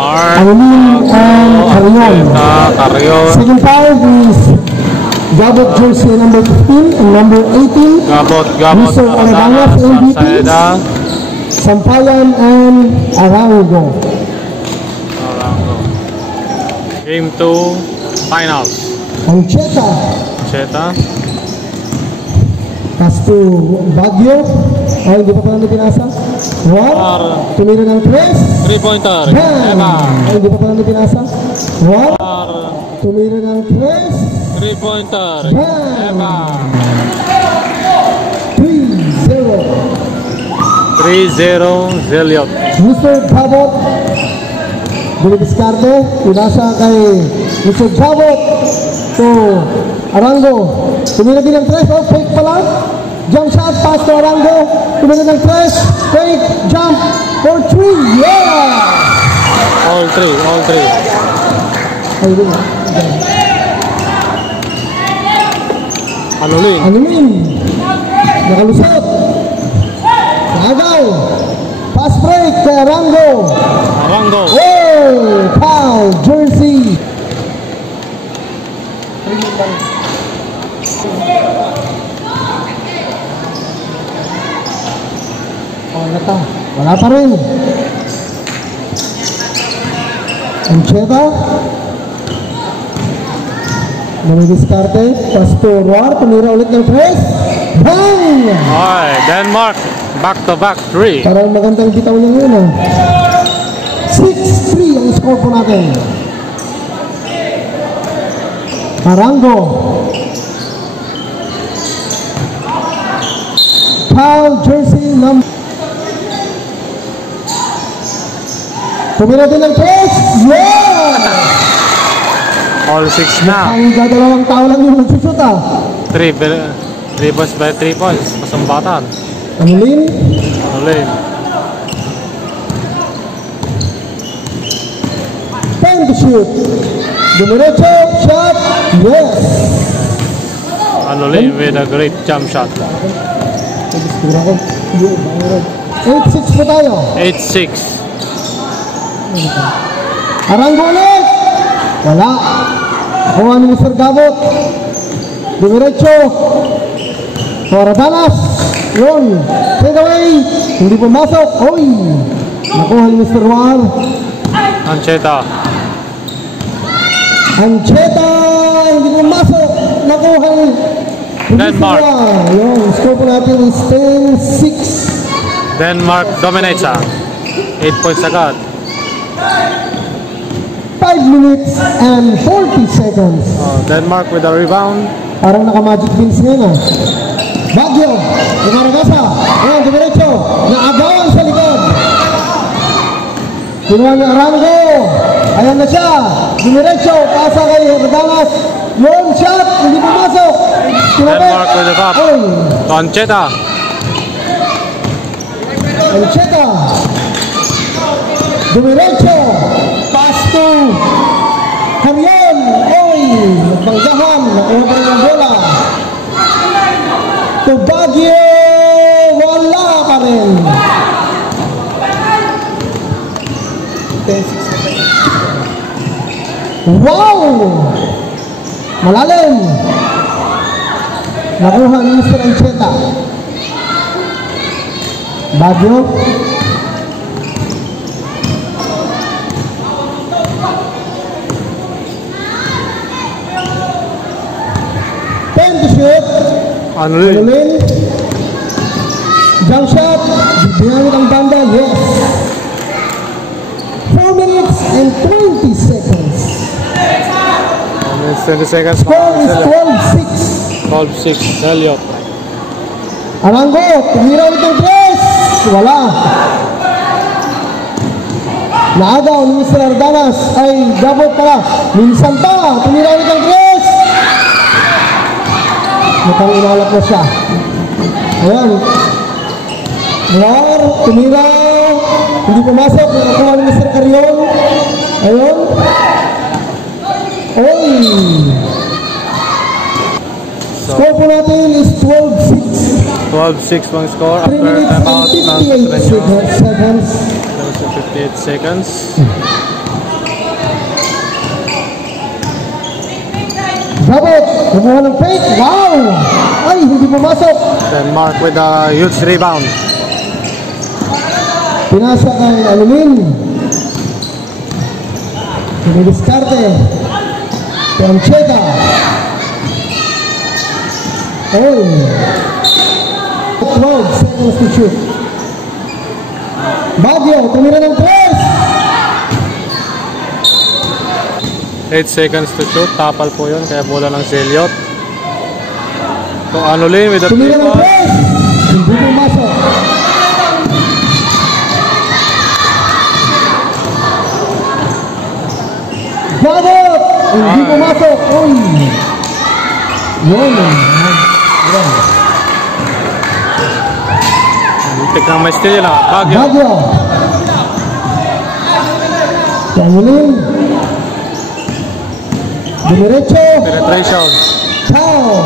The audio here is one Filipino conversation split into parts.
Arlene and Carrion. Second five is Gabot jersey number 15 and number 18. Gabot, Mr. Aradanas MVP. Sampayan and Arango. Game 2 finals. Ancheta. Pass to Baguio. Ay, hindi pa pala pinasa. Tumira ng 3. 3-pointer. Ay, hindi pa pala pinasa. Tumira ng 3. 3-pointer. 3-0 Zeliot. Mr. Gabot Dinidiskarte. Pinasa kay Mr. Gabot to Arango. Tumira din ng 3. Oh, fake pala. Jump shot, pass to Arango. Tumira ng 3. Fake, jump for 3. Yeah! All three. Anulin. Nakalusot. Agaw. Pass break kay Arango. Oh, foul, jersey. Wala pa rin. Ancheta. Dinidiskarte. Pass to Roar. Tumira ulit ng 3. Bang! Alright, Denmark. Back-to-back 3. Parang magandang bitaw niya ngayon. 6-3 ang score po natin. Arango. Foul, jersey number. Tumira din ng 3. Yeah! All 6 na. Ang dadalawang tao lang yung nagsushoot 3 points by 3 points. Pasumbatan. Anulin. Time to shoot. Dumiretso, shot. Yes. Anulin with a great jump shot. 8-6 po tayo. 8-6. Arango ulit. Wala. Nakuha ni Mr. Gabot. Dumiretso. Aradanas. Yun. Take away. Hindi pumasok. Oy. Nakuha ni Mr. War. Ancheta. Hindi pumasok. Nakuha ni Denmark. Yun. Score po natin is 10-6. Denmark dominates 8 points agad. 5 minutes and 40 seconds. Denmark with a rebound. Parang naka-magic beans ngayon Baguio. Umaragasa. Ayan, dumiretso. Naagawan sa likod. Kinuha ni Arango. Ayan na siya. Dumiretso. Pasa kay Herdanas. Yun, shot. Hindi pumasok. Denmark with the top. To Ancheta. Dumiretso. Pass to Carrion. Oy. Nagbanggahan. Nakuha pa rin ang bola. To Baguio. Wala pa rin. Wow! Malalim. Nakuha ni Mr. Ancheta. Baguio. Anulin. Jump shot. Ginamit ang banda. Yes. 4 minutes and 20 seconds. 20 seconds. Score is 12-6. Zeliot. Arango. Tumira ulit ng press. Wala. Naagaw ni Mr. Ardanas. Ay, Gabot pala. Minsan pa. Tumira ulit ng press. Mukhang inalap na siya. Ayan. War, tumira. Hindi pumasok. Nakuha ni Mr. Carrion. Ayun. Oy. po natin is 12-6. 12-6 pang score 3 after minutes timeout and ng 58 seconds. 58 seconds. Jabot, kumuha ng fake. Wow! Ay, hindi pumasok. Denmark with a huge rebound. Pinasa kay Alumin. Dinidiskarte. Pancheta. Oh. 12 seconds to shoot. Baguio, tumira ng 8 seconds to shoot. Tapal po yun. Kaya bola ng Zeliot. So Anulin with a tumira ng three-point. 3. Hindi pumasok. Jabot! Hindi pumasok. Uy! Yun. Muntik nang may steal yun ah. Baguio. Baguio. Tanulin. Dumiretso. Penetration. Foul.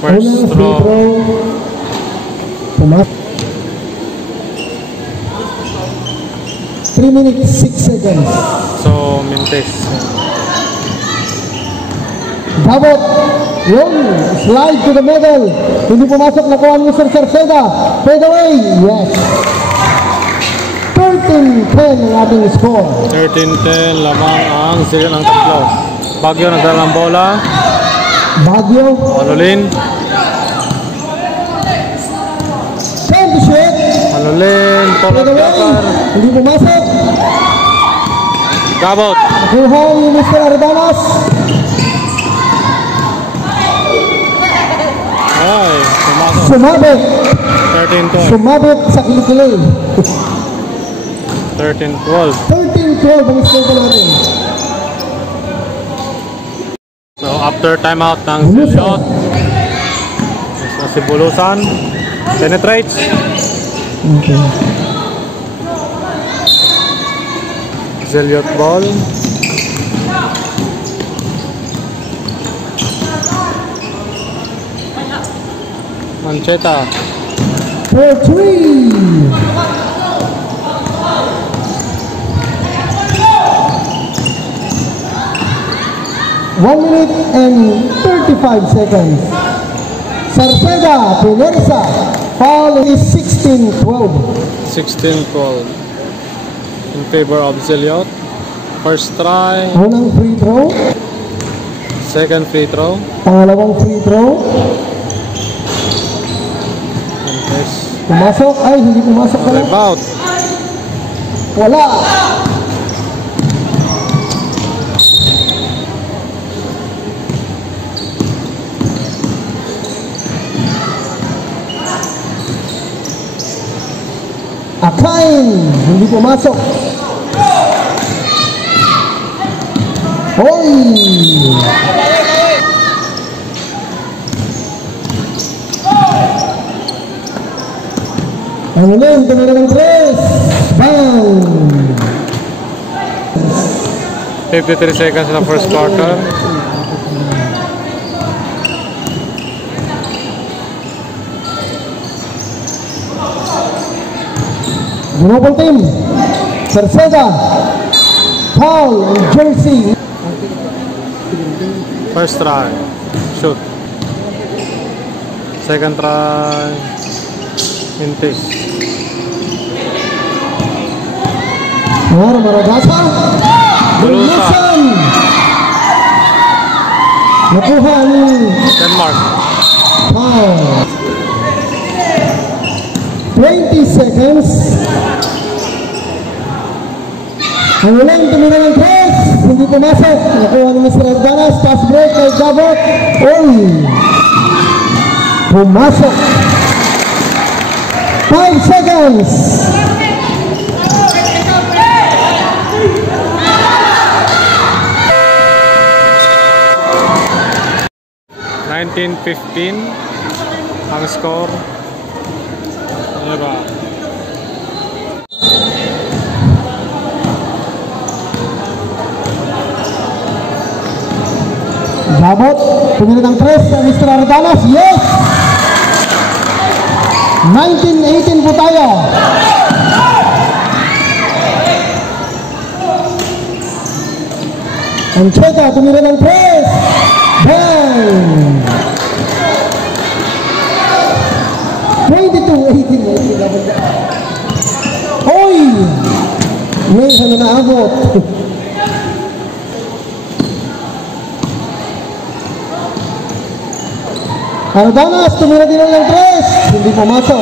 First Unang free throw. throw. Pumasok. 3 minutes, 6 seconds. So Mintes. Jabot. Yun. Slide to the middle. Hindi pumasok. Nakuha ni Mr. Cerceda. Fade away. Yes. 13-10 ang ating score. 13-10 lamang ang Zeliot ng tatlo. Baguio nagdala ng bola. Baguio. Anulin. Time to shoot. Anulin. Fade Polar away. Jafar. Hindi pumasok. Gabot. Nakuha ni Mr. Ardanas. Ay, pumasok. Sumabit. 13-12. Sumabit sa kilikili. 13-12. 13-12 ang score natin. So after timeout ng Zeliot. Next na si Bulusan. Penetrates. Okay. Zeliot ball. Mancheta. For 3. One minute and 35 seconds. Cerceda, Pinersa. Foul is 16-12. 16-12 in favor of Zeliot. First try, Unang free throw. second free throw. Pangalawang free throw. And there's Pumasok. Ay, hindi pumasok a pala. rebound. Wala. Akain. Hindi pumasok. Hoy. Ang ulit, tumira ng 3. Bang! 53 seconds na first quarter. Global team. Cerceda. Paul and Jersey. First try, shoot. Second try, Mintes. Maragasa. Bulusan. Nakuha ni Denmark. Paul. 20 seconds. Ang ulang tumira ng 3. Hindi pumasok. Nakuha ni Mr. Ardanas. Pass break kay Jabot. Uy. Pumasok. 5 seconds. (19-15) ang score. Ano ba? Jabot, tumira ng 3 sa Mr. Ardanas. Yes! 19-18 po tayo. Ancheta, tumira ng 3. Bang! 22-18. Oy! Yes, ano naabot? Ardanas, tumira din ng 3. Hindi pumasok.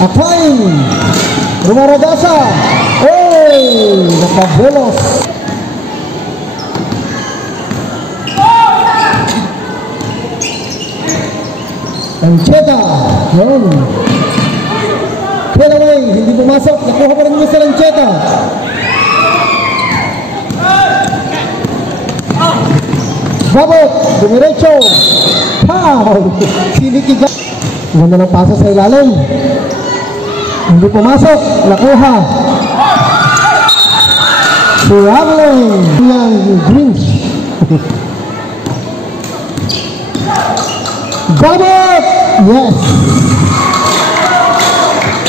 Akain, Rumaragasa. Oy! Nakabolos. Ancheta. Yun. Pwede away, hindi pumasok. Nakuha pa rin Mr. Ancheta. Babot, dumiretso. Foul. Sinikiga. Ganda ng paso sa ilalim. Hindi pumasok. Nakuha. Traveling. Yang Grinch. Babot. Yes.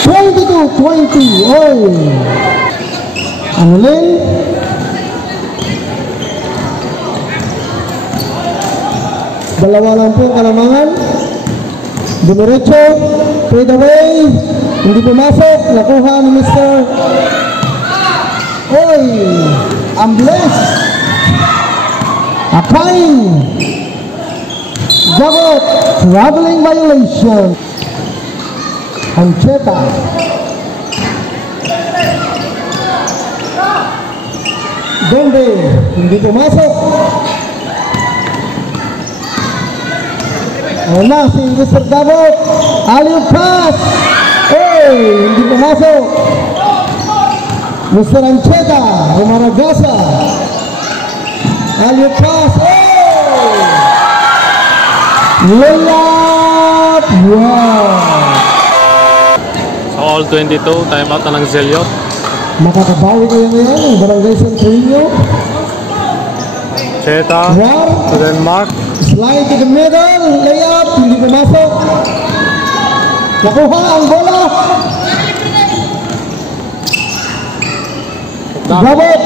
22-20. Oy. Anulin. Dalawa lang po kalamangan. Dumiretso. Fade away. Hindi pumasok. Nakuha ni Mr. Oy. Ambles. Akain. Jabot. Traveling violation. Ancheta. Dombe. Hindi pumasok. Ayan na si Mr. Jabot. Alley-oop pass. Hey, hindi pumasok. Mr. Ancheta. Rumaragasa. Alley-oop pass. Hey! Layup. Wow. All 22, timeout na ng Zeliot. Makakabawi kayo ngayon, Barangay Centrino. Cheta, to Denmark. Slide to the middle, layup, hindi pumasok. Nakuha ang bola. Jabot,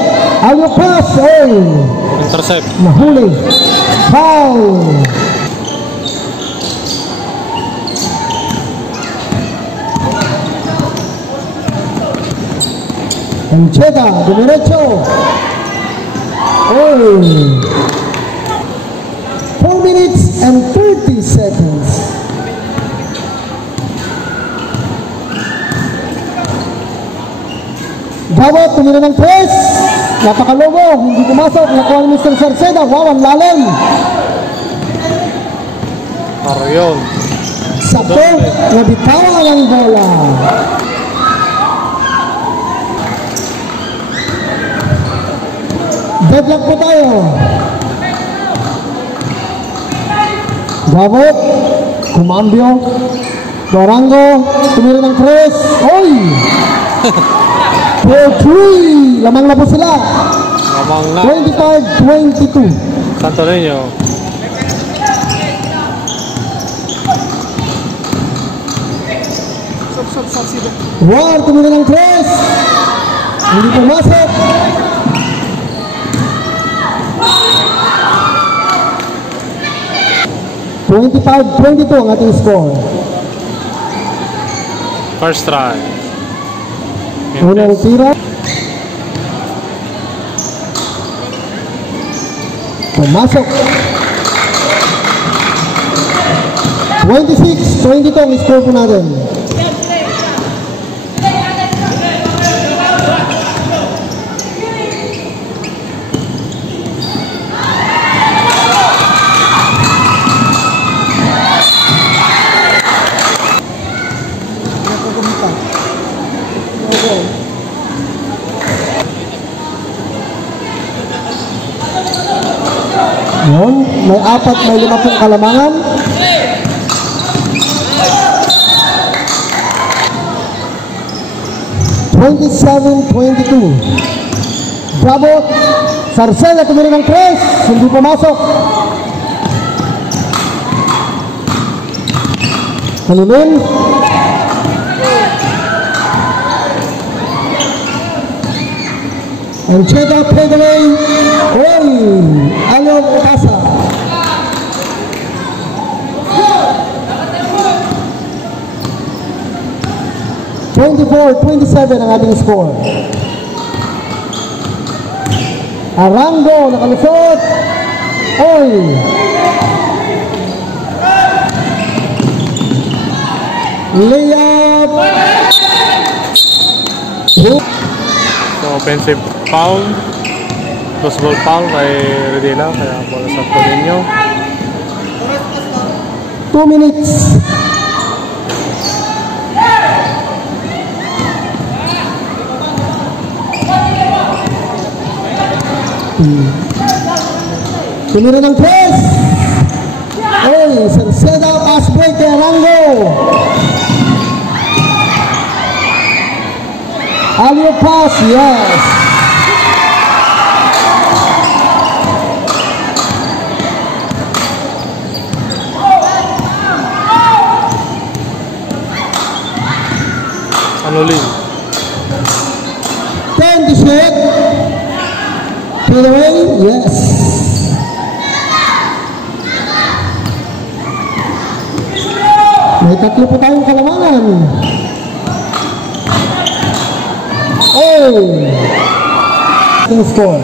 ayaw pass, oh. Intercept. Nahuli. Foul. Ancheta, dumiretso. Oh. 4 minutes and 30 seconds. Jabot, tumira ng 3. Napakalobo, hindi pumasok. Nakuha ni Mr. Sarceda. Wow, ang lalim. Arion. Sakto, nabitawan ang bola. Deadlock po tayo. Jabot, kumambyo. Dorango, tumira ng 3. Oy! 4-3. Lamang na po sila. Lamang na. 25-22. Santo Niño. War, tumira ng 3. Hindi pumasok. (25-22) ang ating score. First try. Unang tira. Pumasok. 26-22 ang score po natin. Yun, may 4, may 5 kalamangan. 27-22. Jabot, Sarceda tumira ng 3, hindi pumasok. Halimin. Ancheta played away. Oy, Alon Otasa. (24-27) ang ating score. Arango nakalusot. Oy. Layup. So offensive foul, loose ball foul kay Redila, kaya bola sa Colinio. 2 minutes. Tumira ng press. Oy, Sarceda, pass break kay Arango. Alley pass, yes. Anulin. 10 to shoot. To the way, yes. May tatlo po tayong kalamangan. Oh! Yung score.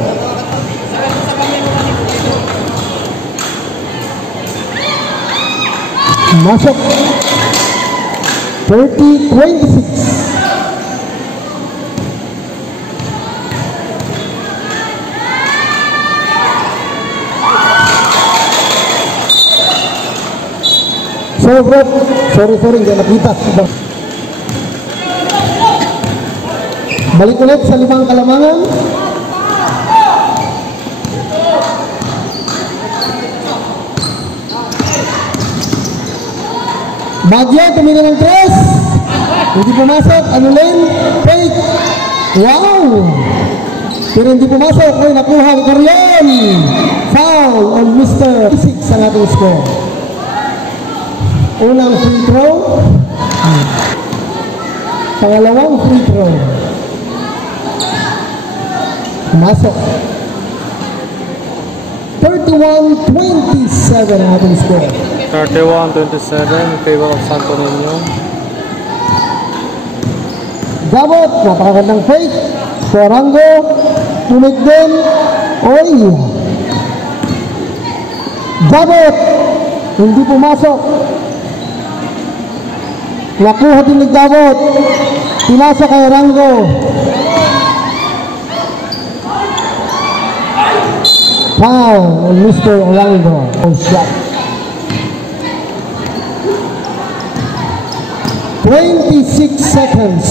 Masok. 30-26. Sorry, hindi nakita. Balik ulit sa 5 kalamangan. Bagyo, tumina ng 3. Hindi pumasok. Anulin. Fake. Wow! Pero hindi pumasok. Ay, nakuha ni Corion. Foul on Mr. 6 ang ating score. Unang free throw. Pangalawang free throw. Masok. 31-27 ang ating score. 31-27 in favor of Santo Niño. Gabot, napakagandang fake. Arango, tumig din. Oy. Gabot, hindi pumasok. Nakuha din ni Gabot. Pinasa kay Arango. Foul on Mr. Arango. Oh, shot. 26 seconds.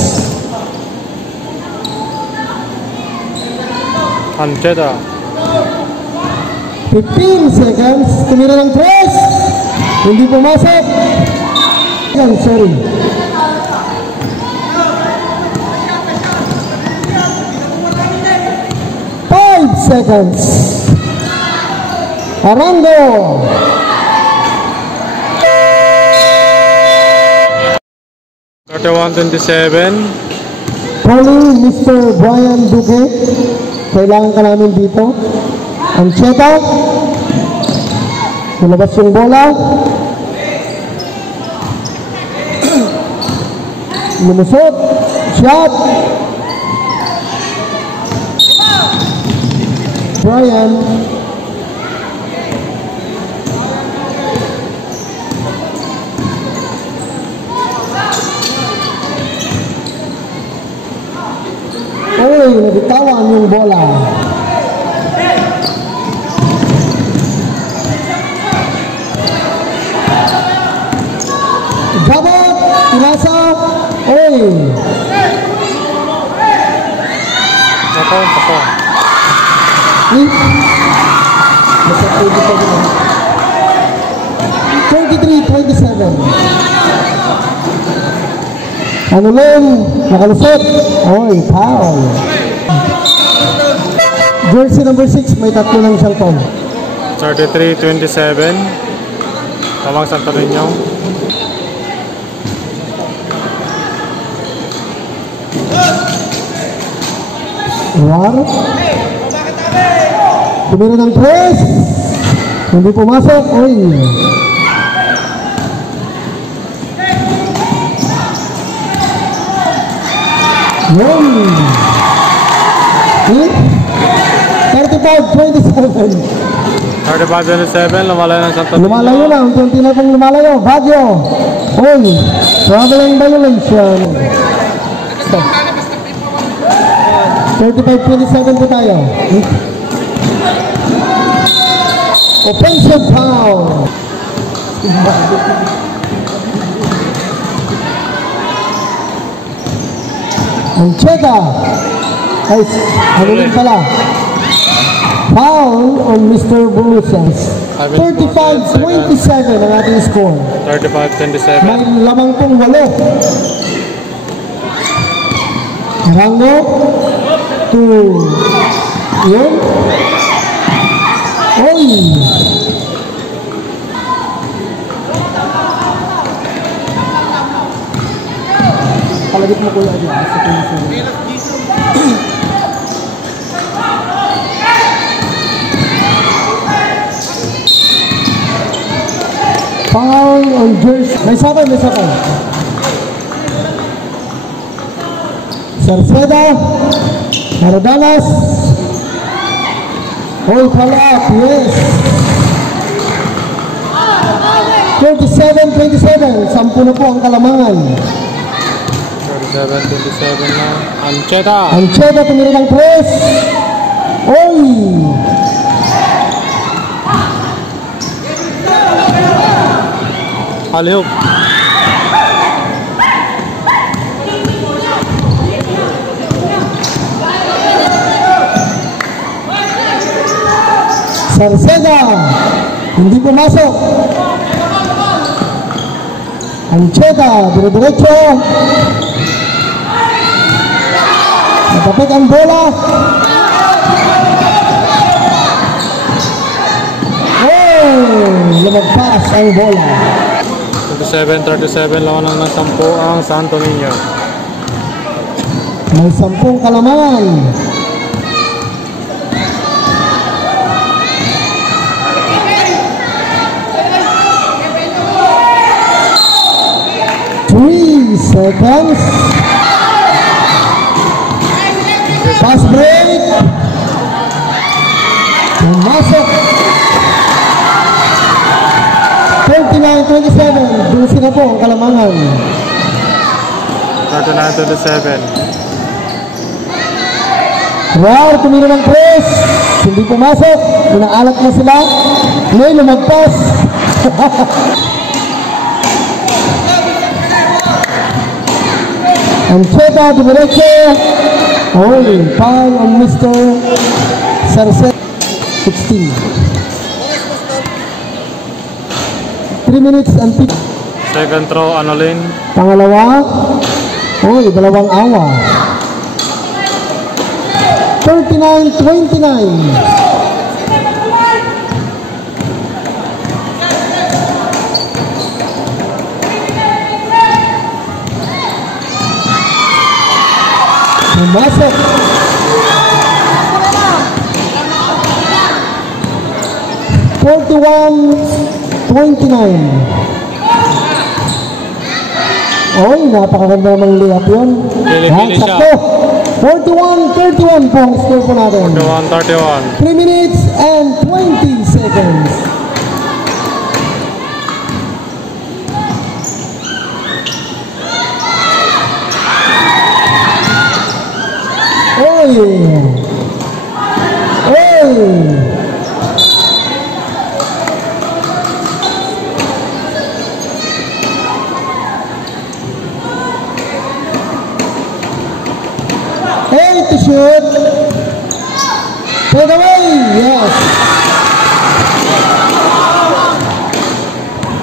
Ancheta. 15 seconds. Tumira ng 3. Hindi pumasok. Sorry. 5 seconds. Arango. (31-27) Calling Mr. Brian Duque. Kailangan ka namin dito. Ancheta. Nilabas yung bola. Lumusot. Shot. Brian. Oy, nabitawan yung bola. Gabot, pinasa. Oy. Pako. 33-27. Anulin, nakalusot. Oy, foul. Jersey number 6, may tatlo ng siyang foul. 33-27. Lamang Santo Niño. War. Tumira ng press. Hindi pumasok. Oy. Yun. 35-27. 35-27. Lumalayo ng Santo Niño. Lumalayo na. Unti-unti na pong lumalayo. Baguio. Oy. Traveling violation. 35-27 po tayo. Offensive foul. Ancheta. Ay, ano rin pala? Foul on Mr. Borusas. 35-27 ang ating score. 35-27. May lamang pong 8. Arango. 2. Yun. Oy. Palagit mo kuya dyan. Foul on jersey. May sabay. Sarceda. Cardanas. All call up, yes. 37-27. 10 na po ang Kalamangan. 37-27 na. Ancheta. Ancheta tumira ng press. Oy. Halihok. Sarceda. Hindi pumasok. Ancheta, dire-diretso. Natapik ang bola. Oh, lumagpas ang bola. 37-37, lawanan ng 10 ang Santo Niño. May 10 Kalamangan. Seconds. Fast break. Pumasok. 39-27. Dulce na po ang Kalamangan. 39-27. Wow, tumira ng press. Hindi pumasok. Inaalat na sila. Ngayon lumagpas. Ancheta, diretso. Oh, foul on Mr. Sarceda. 16. 3 minutes and 50. Second throw, Anolin. Pangalawa. Oh, dalawang awa. 39-29. Masuk. 41-29. Oy, napakaganda namang layup yun. Pili-pili siya. 41-31 po ang score po natin. 41-31. 3 minutes and 20 seconds. Oy! Oy! To shoot. Fade away. Yes.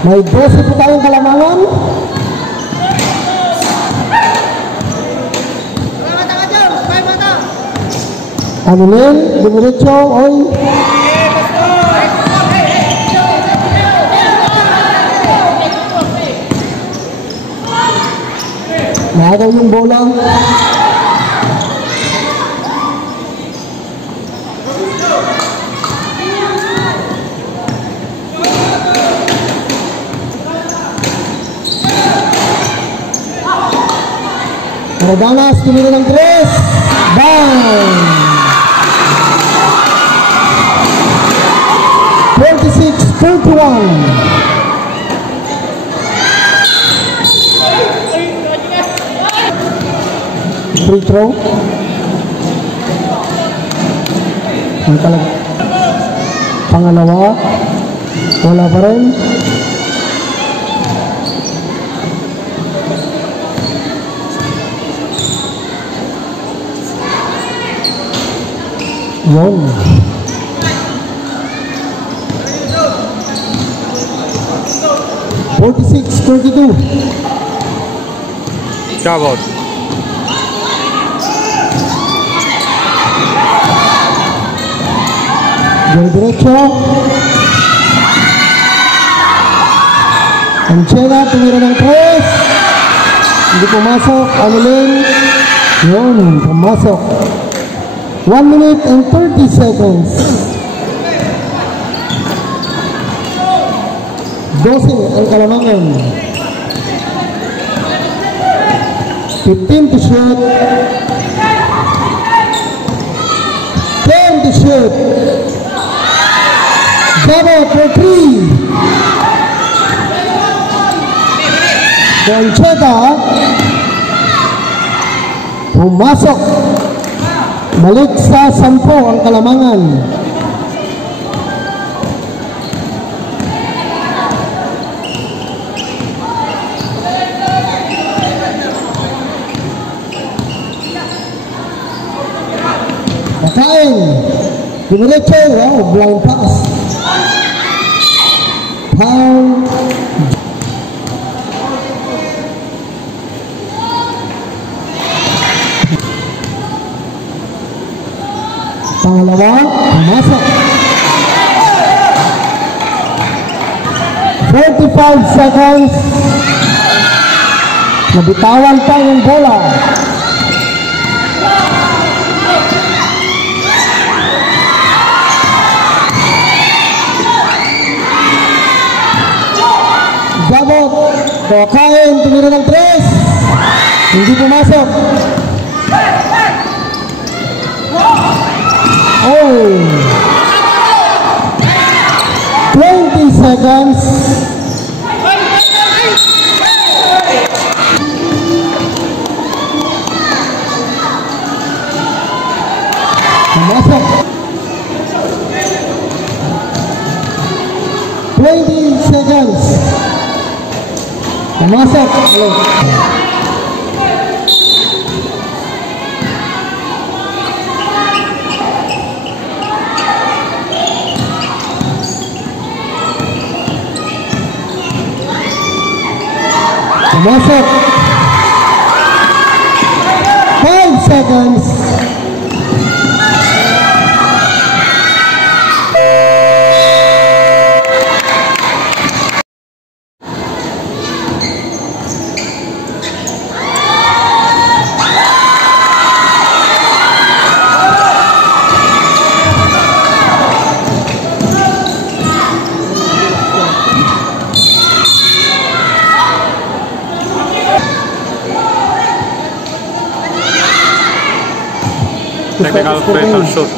May 12 po tayong Kalamangan. Anulin, dumiretso, oy. Nagaw yung bola. Maradanas, tumira ng 3. Bang! 26-31. Free throw. Ang pangalawa. Wala pa rin. Yun. $46-32. Chavos. Diretso. Anchela, tumira ng 3. Hindi pumasok. Anulin. Yun, pumasok. 1 minute and 30 seconds. 12 ang Kalamangan. 15 to shoot. 10 to shoot. Double for 3. Concheta. Pumasok. Balik sa 10 ang Kalamangan. Nakain. Diretso. Wow, blind pass. Foul. Pangalawa, pumasok. 45 seconds. Nabitawan pa yung bola. Jabot, Kakain, tumira ng 3. Hindi pumasok. Oh, 20 seconds. Pumasok. 20 seconds. Pumasok. Pumasok. 5 seconds. Technical free throw shoot.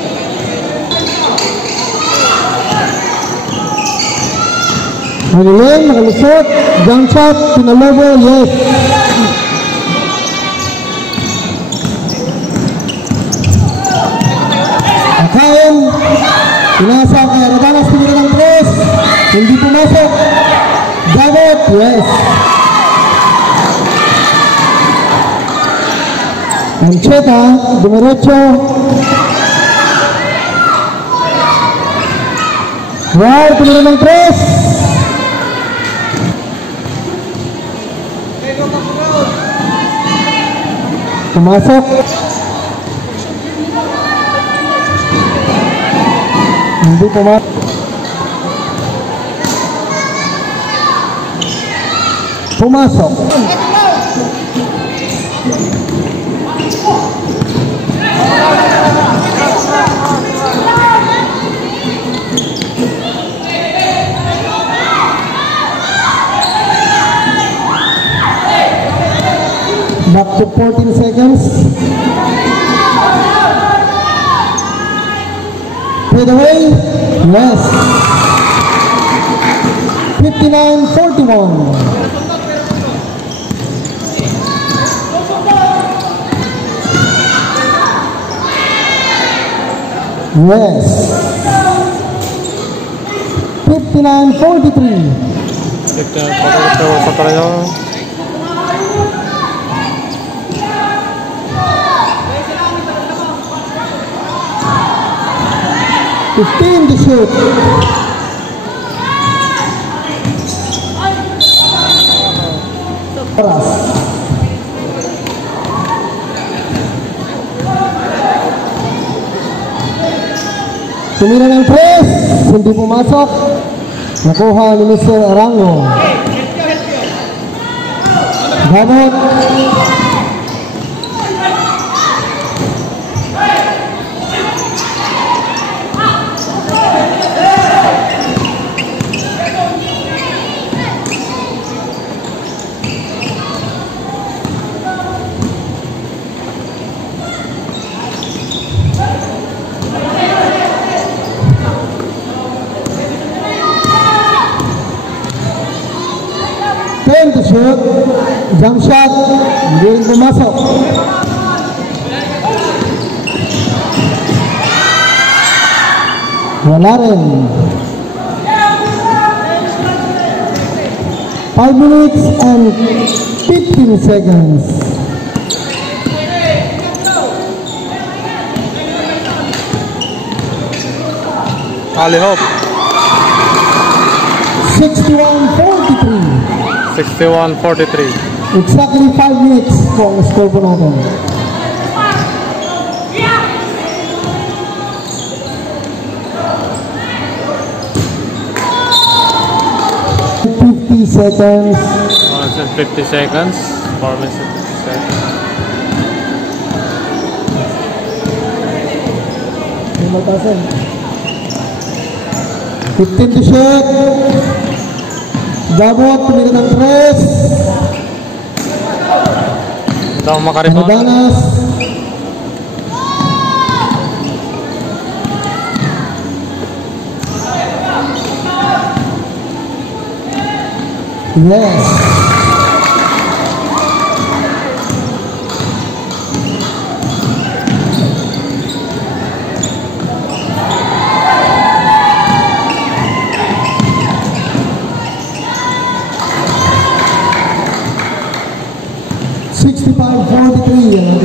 Manilin, nakalusot. Jump shot, pinalobo, yes. Kakain. Pinasa kay Radanas, tumira ng 3. Hindi pumasok. Jabot, yes. Ancheta, dumiretso. Wow, tumira ng 3. Pumasok. Hindi pumasok. Back to 14 seconds. Fade away. Yes. 59-41. Yes. 59-43. 59-43 sa tayo. Fifteen to shoot. Paras. Tumira ng press, hindi pumasok. Nakuha ni Mr. Arango. Gamot. To shoot, jump shot, hindi rin pumasok. Wala rin. 5 minutes and 15 seconds. Ali Hope. 61-43. 61-43. Exactly 5 minutes po ang score po natin. Seconds. 50 seconds. 4 minutes and 50 seconds. 15 to shoot. Gabot, tumira ng tres. Ito ang makarito. Danas. Yes.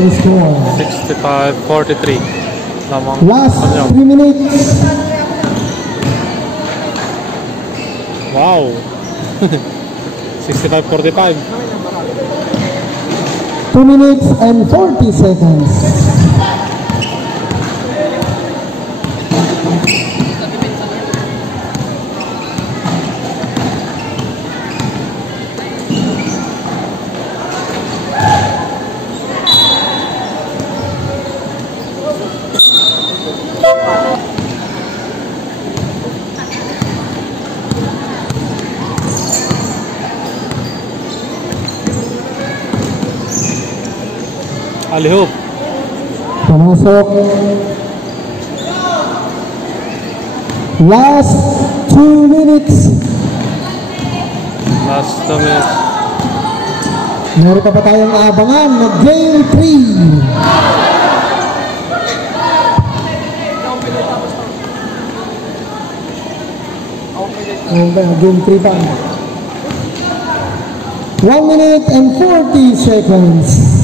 Score. 65-43. Last 3 minutes. Wow. 65-45. 2 minutes and 40 seconds. Alihop. Pumasok. Last 2 minutes. Last 2 minutes. Meron pa tayong aabangan na Game 3. Game 3 pa. 1 minute and 40 seconds.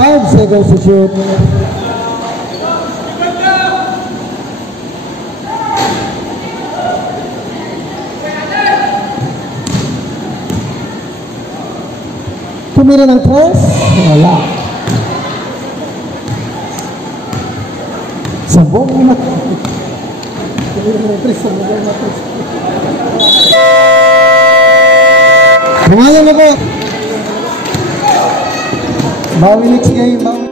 5 seconds to shoot. Tumira ng 3. Wala. Sabong na. Tumira ng 3. Sabong na 3. Lumayan na po. Bawi next game.